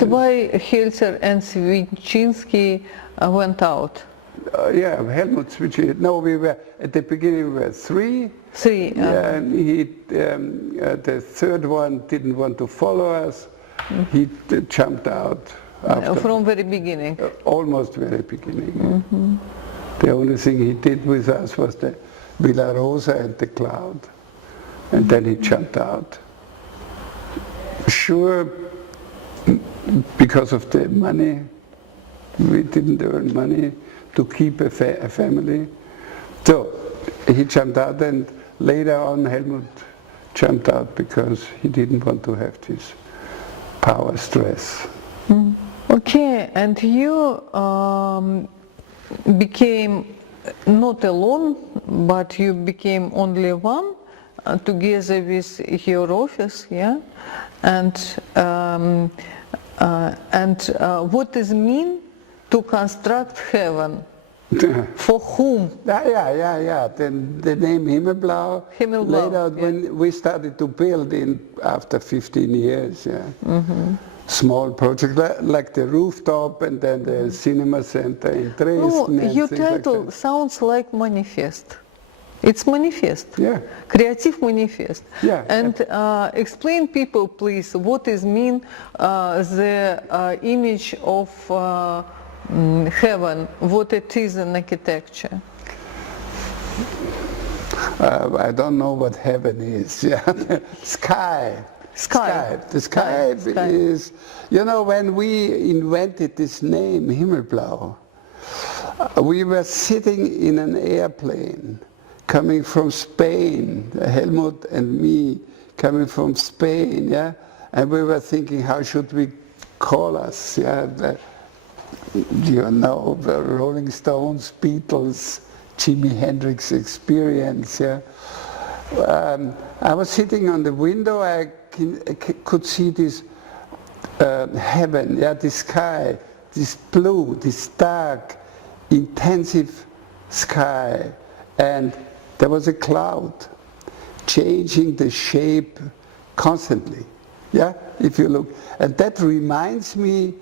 And why Hельцер and Свечинский went out? Yeah, Hельmut Switchinski. No, we were at the beginning. We were three. Three. Yeah, and the third one didn't want to follow us. He jumped out From very beginning. Almost very beginning. The only thing he did with us was the Villa Rosa and the cloud, and then he jumped out. Sure, because of the money, we didn't earn money to keep a family. So he jumped out, and later on Helmut jumped out because he didn't want to have this power stress. Okay, and you became not alone, but you became only one together with your office, yeah? And what does it mean to construct heaven? For whom? Yeah. Then the name Himmelblau. Later, when we started to build after 15 years, small projects like the rooftop and then the cinema center in Dresden. No, your title like sounds like manifest. It's manifest. Yeah. Creative manifest. Yeah. And explain people, please, what is mean the image of heaven, what it is in architecture. I don't know what heaven is. Yeah. Sky. The sky is, you know, when we invented this name, Himmelblau, we were sitting in an airplane coming from Spain, Helmut and me coming from Spain, yeah, and we were thinking, how should we call us, yeah, you know, the Rolling Stounz, Beatles, Jimmy Hендрik's experience, yeah. I was sitting on the window, I could see this heaven, yeah, the sky, this blue, this dark, intensive sky, and there was a cloud changing the shape constantly, yeah, if you look. And that reminds me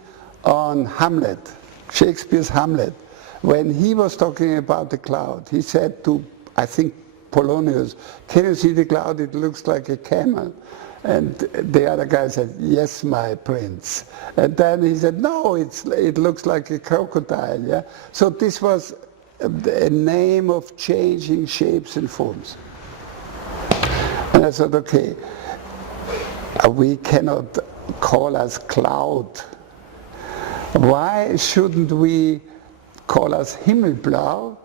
on Hamlet, Shakespeare's Hamlet, when he was talking about the cloud, he said to, I think, Polonius, can you see the cloud? It looks like a camel. And the other guy said, yes, my prince. And then he said, no, it looks like a crocodile. Yeah. So this was a name of changing shapes and forms. And I thought, okay, we cannot call us cloud. Why shouldn't we call us Himmelblau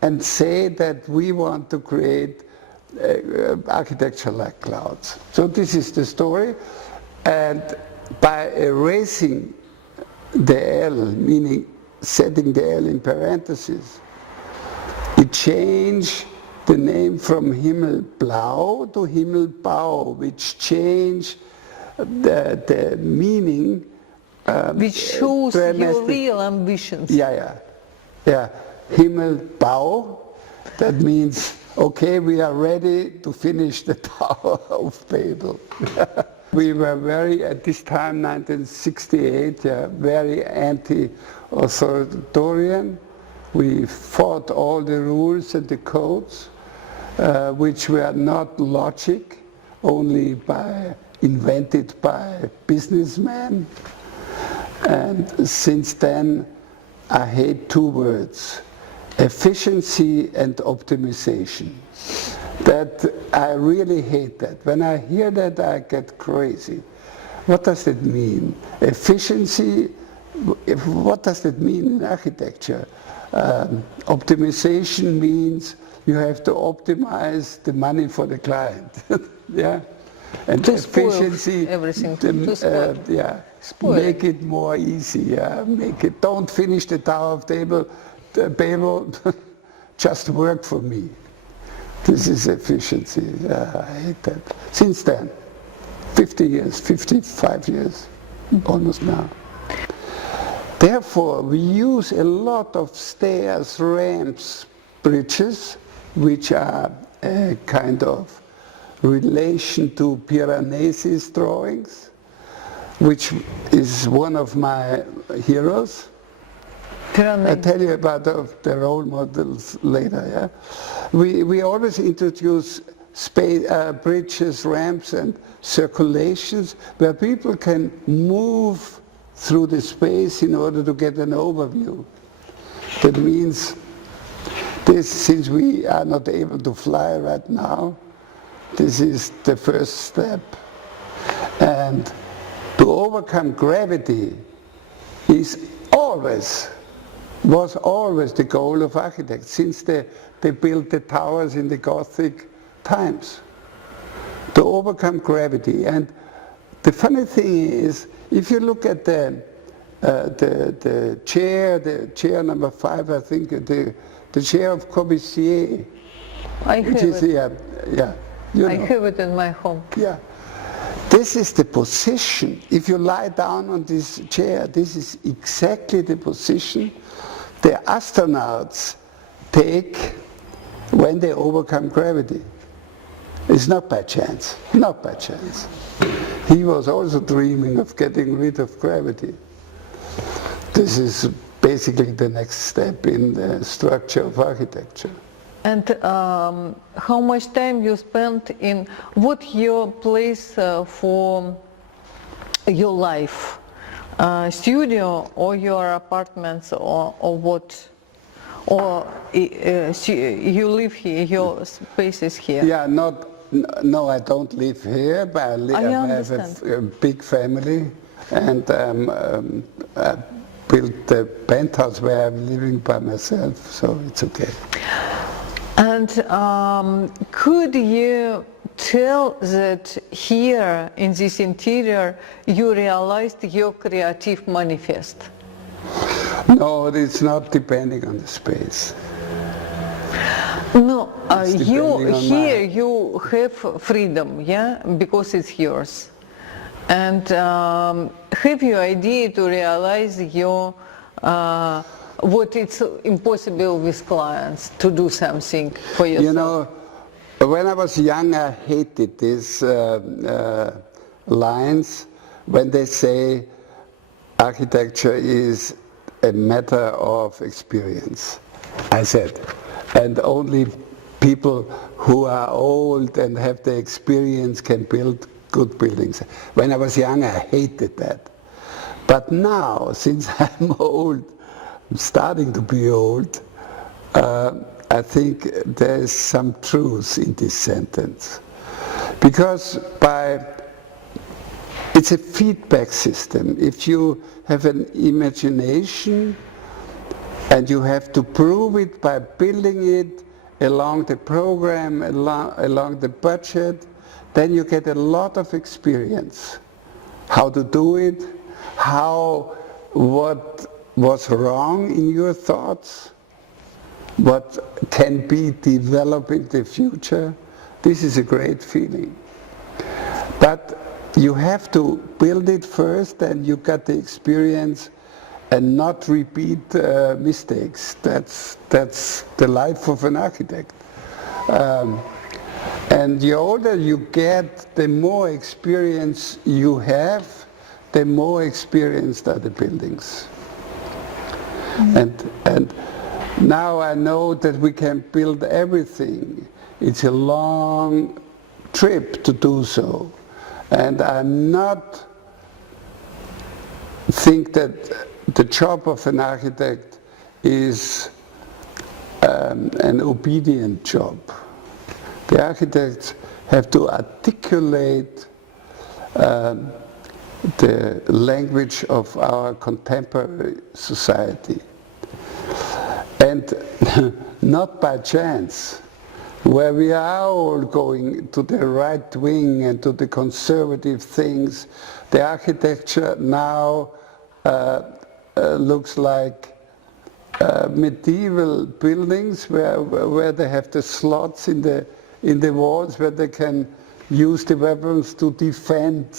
and say that we want to create architecture like clouds? So this is the story, and by erasing the L, meaning setting the L in parentheses, it changed the name from Himmelblau to Himmelbau, which changed the meaning. Which shows your real ambitions. Yeah. Himmelbau, that means, okay, we are ready to finish the Tower of Babel. We were very, at this time, 1968, very anti-authoritarian. We fought all the rules and the codes, which were not logic, only invented by businessmen. And since then, I hate two words: efficiency and optimization. That I really hate that. When I hear that, I get crazy. What does it mean? Efficiency, what does it mean in architecture? Optimization means you have to optimize the money for the client. Yeah? And to efficiency, spoil everything. To spoil. Spoil. Make it more easy. Yeah? Don't finish the Tower of Babel, just work for me. This is efficiency. I hate that. Since then, 50 years, 55 years, almost now. Therefore, we use a lot of stairs, ramps, bridges, which are a kind of relation to Piranesi's drawings. which is one of my heroes. I'll tell you about the role models later. Yeah, we always introduce space, bridges, ramps, and circulations where people can move through the space in order to get an overview. That means this, since we are not able to fly right now, this is the first step. And to overcome gravity was always the goal of architects since they built the towers in the Gothic times. To overcome gravity. And the funny thing is, if you look at the chair number 5, I think, the chair of Corbusier. I have it. Yeah, you know. I have it in my home. Yeah. This is the position. If you lie down on this chair, this is exactly the position the astronauts take when they overcome gravity. It's not by chance, not by chance. He was also dreaming of getting rid of gravity. This is basically the next step in the structure of architecture. And how much time you spent in, what your place for your life? Studio or your apartments or what? Or you live here, your space is here? Yeah, no, I don't live here, but I have a big family, and I built the penthouse where I'm living by myself, so it's okay. And could you tell that here in this interior you realized your creative manifest? No, it's not depending on the space. No, you have freedom, yeah, because it's yours. And have you idea to realize your what it's impossible with clients to do something for yourself? You know, when I was young, I hated these lines when they say architecture is a matter of experience. I said, and only people who are old and have the experience can build good buildings. When I was young, I hated that. But now, since I'm old, I'm starting to be old, I think there's some truth in this sentence. Because it's a feedback system. If you have an imagination and you have to prove it by building it along the program, along the budget, then you get a lot of experience. How to do it, what was wrong in your thoughts, what can be developed in the future. This is a great feeling. But you have to build it first, and you got the experience and not repeat mistakes. That's the life of an architect. And the older you get, the more experience you have, the more experienced are the buildings. And now I know that we can build everything. It's a long trip to do so. And I'm not think that the job of an architect is an obedient job. The architects have to articulate the language of our contemporary society. And not by chance, where we are all going to the right wing and to the conservative things, the architecture now looks like medieval buildings where they have the slots in the walls where they can use the weapons to defend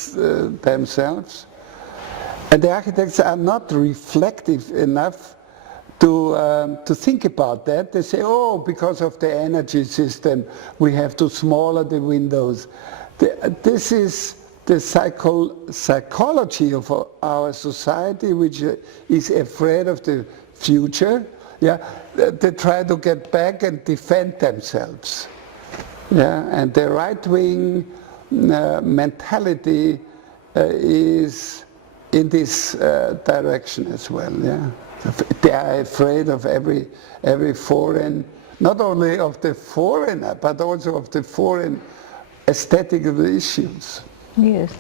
themselves. And the architects are not reflective enough to think about that. They say, oh, because of the energy system, we have to smaller the windows. This is the psychology of our society, which is afraid of the future. Yeah, they try to get back and defend themselves. Yeah, and the right-wing mentality is in this direction as well. Yeah, they are afraid of every foreign, not only of the foreigner, but also of the foreign aesthetical issues. Yes.